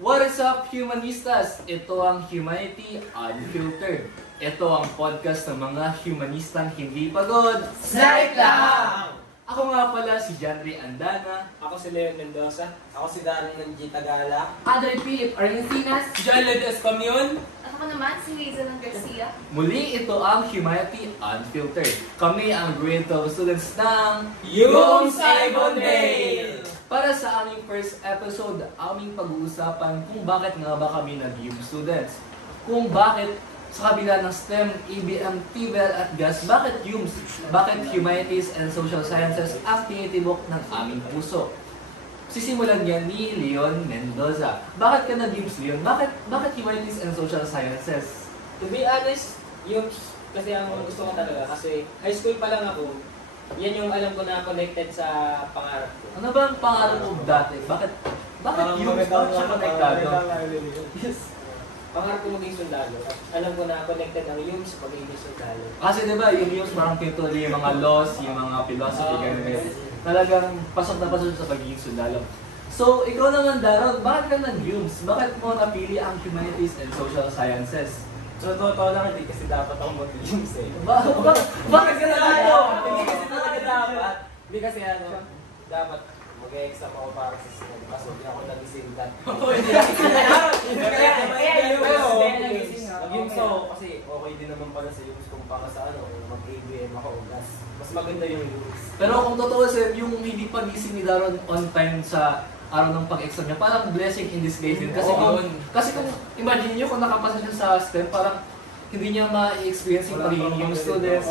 What is up, Humanistas? Ito ang Humanity Unfiltered. Ito ang podcast ng mga humanistang hindi pagod. Snipe lang! Ako nga pala si Janry Andana. Ako si Leon Mendoza. Ako si Darren ng G. Tagala. Adoy Philip Argensinas. John Ledes Commune. Ako naman, si Hazel Garcia. Muli, ito ang Humanity Unfiltered. Kami ang grade 12 students ng Yung Saibondale! Para sa aming first episode, aming pag-uusapan kung bakit nga ba kami nag-YUM students. Kung bakit sa kabila ng STEM, EBM, TVEL at GAS, bakit YUMS? Bakit Humanities and Social Sciences ang tinitibok ng aming puso? Sisimulan niya ni Leon Mendoza. Bakit ka nag-YUMS, Leon? Bakit Humanities and Social Sciences? To be honest, yung kasi ang gusto ko talaga kasi high school pa lang ako, yan yung alam ko na connected sa pangarap ko. Ano ba ang pangarap mo dati? Bakit YUMS? Bakit siya konektado? Yes. Pangarap ko maging sundalo. Alam ko na connected ang yung sa pagiging sundalo. Kasi diba, yung YUMS parang pinutuli yung mga laws, yung mga philosophy, ganun. Talagang pasok na pasok sa pagiging sundalo. So, ikaw naman, Daron, bakit ka nag-YUMS? Bakit mo napili ang Humanities and Social Sciences? So, totoo lang, hindi kasi dapat ako mag-yung eh. Bakit ka nag-YUMS? Hindi kasi talaga dapat. Hindi kasi dapat mag-exam ako para sa STEM. Kaso hindi ako nagising that. Nag-yung so, kasi okay din naman pala sa yung kung para sa mag-ABM ako. Mas maganda yung use. Pero kung totoo sir, yung hindi pagising ni Daron on time sa araw ng pag-exam niya, parang blessing in disguise din. Kasi kung imagine niyo kung nakapasa siya sa STEM, parang hindi niya ma-experience yung pagiging yung students.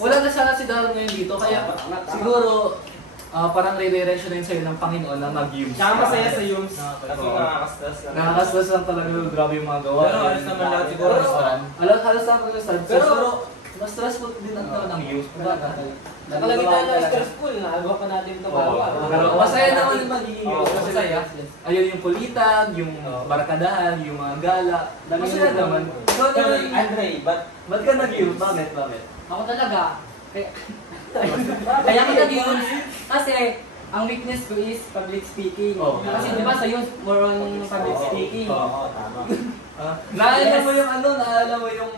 Wala na sana si Daron ngayon dito, kaya siguro parang redirection na yun sa'yo ng Panginoon na mag-YUMS. Tsaka masaya sa YUMS. Kasi nakakastas lang. Nakakastas lang talaga yung grabe yung mga gawa. Pero alas naman lahat siguro. Halos lang talaga sa pero mas stressful din ang ng YUMS. Nakalagay tayo ng stressful. Nakagawa pa natin ito. Pero masaya naman yung magiging YUMS. Masaya. Ayun yung kulitan, yung barkadahan, yung mga gala. Masaya naman. Andre, ba't ka nag-YUMS? Bakit? Ako talaga. Kaya ako nag-YUMS. Kasi ang weakness ko is public speaking. Kasi di ba sa yun, more on public speaking. Oo, tama. Naalala mo yung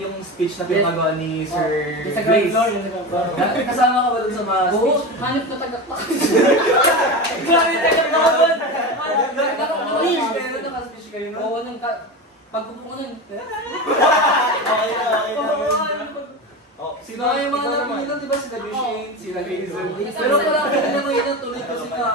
yung speech na pinagawa ni Sir Sa Grace? ground floor. Kasama ka ba dun sa mga Oo, speech? hanip na tagaktak. Grabe tagad na ako dun! Naka-speech kayo nun? Oo, nung pagpupo ko nun. Sino nga yung mga napinan, di ba? Sila Shane, sila Hazel. Pero parang hindi na ngayon ang tuloy kasi nga,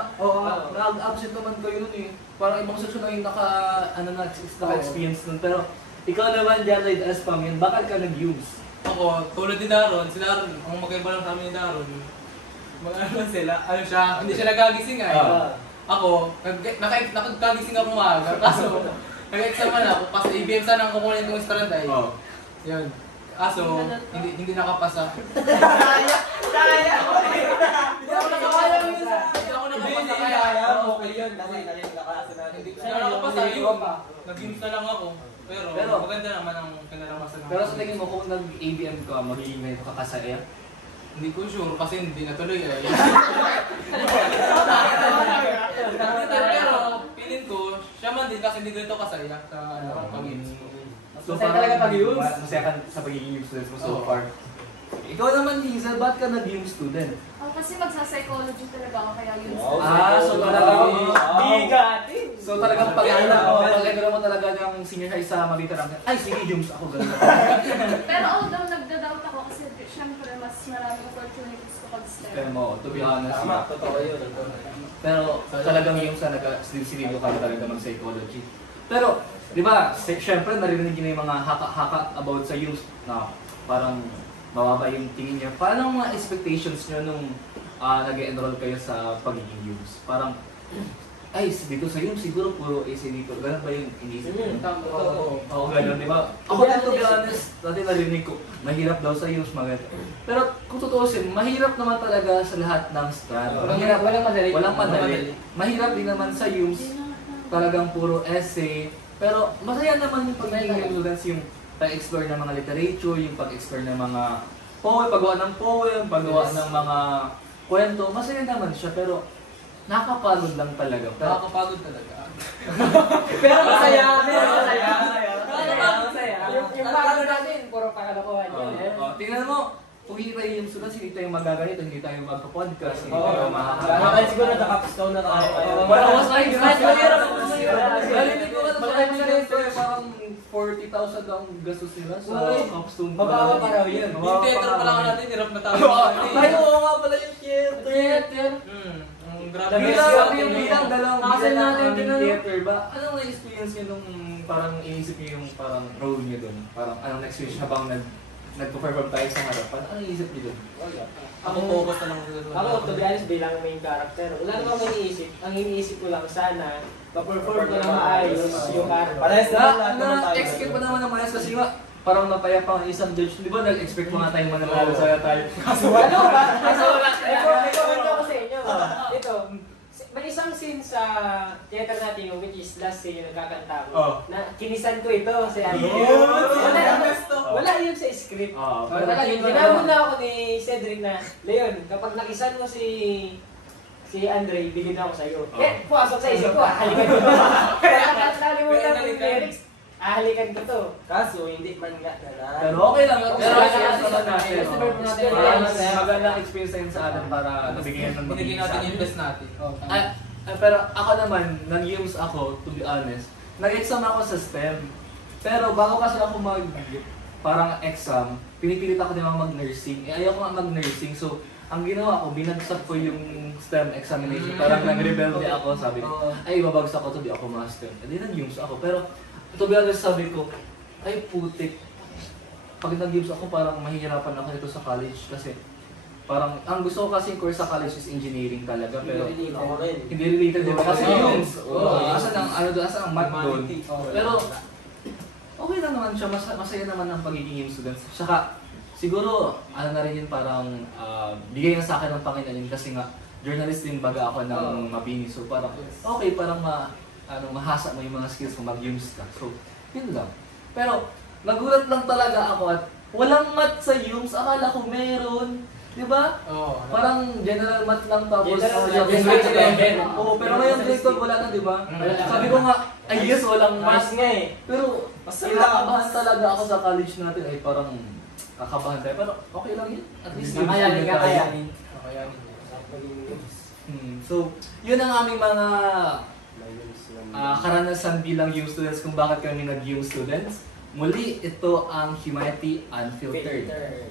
nag-absent naman kayo nun eh. Parang ibang section na yung naka-experience nun. Pero ikaw naman, Jared as Pangin, bakit ka nag-YUMS? Ako, tulad ni Daron, si Daron, ang magkaiba lang kami ni Daron, hindi siya nagagising ay. Ako, nakagagising ako maaga, kaso nag-exam na ako, kasi ABM sana ang kukunin kong estrand ay. Yun. Kaso, hindi nakapasa. Hindi ako nakapasa kaya okay yun. Kasi nakapasa natin. Hindi nakapasa yun. Nag-YUMS na lang ako. Pero maganda naman ang kinalamasan. Pero sa tingin mo, kung nag-ABM ka, magiging ngayon ka kasaya? Hindi ko sure kasi hindi natuloy ay. Pero feeling ko, siya man din kasi hindi ganito kasaya sa pag-YUMS. So, Masaya talaga pag-YUMS? Masaya ka sa pagiging YUMS students mo so far. Ikaw naman, Hazel, ba't ka nag-YUMS student? Kasi magsa-psychology talaga ako, kaya yun. So talagang bigatin! So talagang pag-enroll mo talaga ng senior high sa Malitarang, ay sige, YUMS ako gano'n. Pero although nagda-doubt ako kasi syempre mas maraming opportunities ko pag-STEM. Pero mo, to be honest. Tama, totoo yun. Pero talagang YUMS na nag-sinilo ka talaga mag-psychology. Pero, di ba, syempre narinig niyo yung mga haka-haka about sa YUMS na parang mababa yung tingin niya. Paano ang mga expectations niyo nung nag-enroll kayo sa pagiging YUMS? Parang, ay, dito sa YUMS siguro puro AC dito. Ganun ba yung inisip niyo? Oo, ganun, di ba? Ako din, to be honest, dati narinig ko, mahirap daw sa YUMS, mga pero kung tutuusin, mahirap naman talaga sa lahat ng strand. Walang madali. Walang madali. Mahirap din naman sa YUMS, talagang puro essay. Pero masaya naman yung pagiging students, yung pag-explore ng mga literature, yung pag-explore ng mga paggawa ng poem, paggawa ng mga kwento. Masaya naman siya, pero nakakapagod lang talaga. Pero, Nakakapagod talaga. Pero masaya. Pero masaya. masaya. Yung bago natin, puro pakalokohan yun. Tingnan mo, kung hindi tayo yung students, hindi tayo magaganito, hindi tayo magpa-podcast, hindi Oo. tayo Ano makakagawa. tayo siguro nakapstone na tayo. Wala ko sa akin. Mahirap. Narinig ko na sa akin ganito eh, parang 40,000 ang gastos nila sa capstone. Mabawa pa raw yun. Yung theater pa lang natin, hirap na tayo. Ay, oo nga pala yung theater. Ang grabe. Bilang dalawang Hassle natin aming din, ano? theater ba? Anong na-experience niyo nung parang inisip niyo yung parang role niyo doon? Parang anong experience habang nagpo-perform tayo sa harapan? Anong inisip niyo doon? Ako focus na lang sa Ako, to be honest, bilang main character, wala naman akong iniisip. Ang iniisip ko lang sana, pa-perform ko na maayos yung character. Parehas na lahat naman tayo. Na-execute pa naman ng mayas kasi nga, parang napaya pa ang isang judge. Di ba nag-expect mga tayong mananalo sa tayo? Ano ba? May comment ako sa inyo. Ito, may isang scene sa theater natin which is last scene yung nagkakanta ko. Na kinisan ko ito si ano. Wala yun sa script. Pero Ginamon na ako ni Cedric na, Leon, kapag nakisan mo si Andre, bigyan ako sa iyo. Eh, pumasok sa isip ko, halikan ko to. Kaya nakalimutan ko yung lyrics, halikan ko to. Kaso, hindi man nga na. Pero okay lang. Pero Okay okay lang. naman natin. Okay. Parang magandang experience na yun sa atin para nabigyan ng Binigyan natin yung best natin. Pero ako naman, nag-UMS ako, to be honest. Nag-exam ako sa STEM. Pero bago kasi ako parang exam, pinipilit ako din mag-nursing. Eh ayaw ko nga mag-nursing. So, ang ginawa ko, binagsak ko yung STEM examination. Parang nag-rebelde ako, sabi ko, ay babagsak ko to, di ako master. Hindi nag-UMS ako. Pero, to be honest, sabi ko, ay putik. Pag nag-UMS ako, parang mahihirapan ako dito sa college kasi parang, ang gusto ko kasi yung course sa college is engineering talaga. Pero, hindi related din kasi UMS. Asan ang math doon? Pero, okay lang naman siya. Masaya naman ang pagiging UMS students. Saka, siguro, ano na rin yun parang bigay na sa akin ng Panginoon yun kasi nga journalist din baga ako ng mabini. So parang okay, parang mahasa mo yung mga skills mo mag-UMS ka. So, yun lang. Pero, nagulat lang talaga ako at walang math sa UMS. Akala ko meron. Di ba? Oo. Parang general math lang tapos General math. yung grade 11. Oo, pero ngayon grade 12 wala na, di ba? Sabi ko nga, ay yes, walang math. Mas nga eh. Pero, kinakabahan talaga ako sa college natin ay parang kakabahan tayo. Pero okay lang yun. At least Kakayanin. So, yun ang aming mga karanasan bilang UM students kung bakit kami nag-UM students. Muli, ito ang Humanity Unfiltered. Filter.